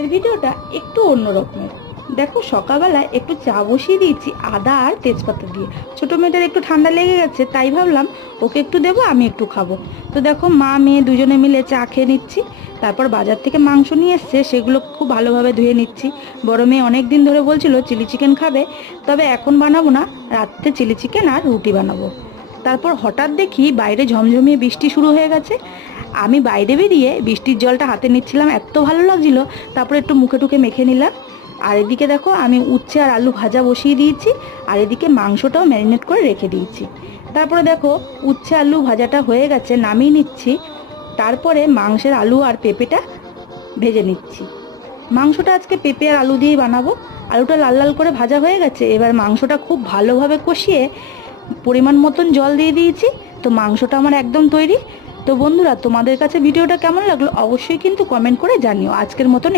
আজকের ভিডিওটা একটু অন্য রকমের। দেখো সকালবেলায় একটু চা বসিয়ে দিয়েছি আদা আর তেজপাতা দিয়ে। ছোটো মেয়েটার একটু ঠান্ডা লেগে গেছে, তাই ভাবলাম ওকে একটু দেবো, আমি একটু খাবো। তো দেখো মা মেয়ে দুজনে মিলে চা খেয়ে নিচ্ছি। তারপর বাজার থেকে মাংস নিয়ে এসছে, সেগুলো খুব ভালোভাবে ধুয়ে নিচ্ছি। বড় মেয়ে অনেক দিন ধরে বলছিল চিলি চিকেন খাবে, তবে এখন বানাবো না, রাত্রে চিলি চিকেন আর রুটি বানাবো। তারপর হঠাৎ দেখি বাইরে ঝমঝমিয়ে বৃষ্টি শুরু হয়ে গেছে। আমি বাইরে বেরিয়ে বৃষ্টির জলটা হাতে নিচ্ছিলাম, এত ভালো লাগছিল। তারপরে একটু মুখে টুকে মেখে নিলাম। আর এদিকে দেখো আমি উচ্ছে আর আলু ভাজা বসিয়ে দিয়েছি, আর এদিকে মাংসটাও ম্যারিনেট করে রেখে দিয়েছি। তারপরে দেখো উচ্ছে আলু ভাজাটা হয়ে গেছে, নামিয়ে নিচ্ছি। তারপরে মাংসের আলু আর পেঁপেটা ভেজে নিচ্ছি। মাংসটা আজকে পেঁপে আর আলু দিয়েই বানাবো। আলুটা লাল লাল করে ভাজা হয়ে গেছে, এবার মাংসটা খুব ভালোভাবে কষিয়ে পরিমাণ মতন জল দিয়ে দিয়েছি। তো মাংসটা আমার একদম তৈরি। তো বন্ধুরা, তোমাদের কাছে ভিডিওটা কেমন লাগলো অবশ্যই কিন্তু কমেন্ট করে জানিও। আজকের মতন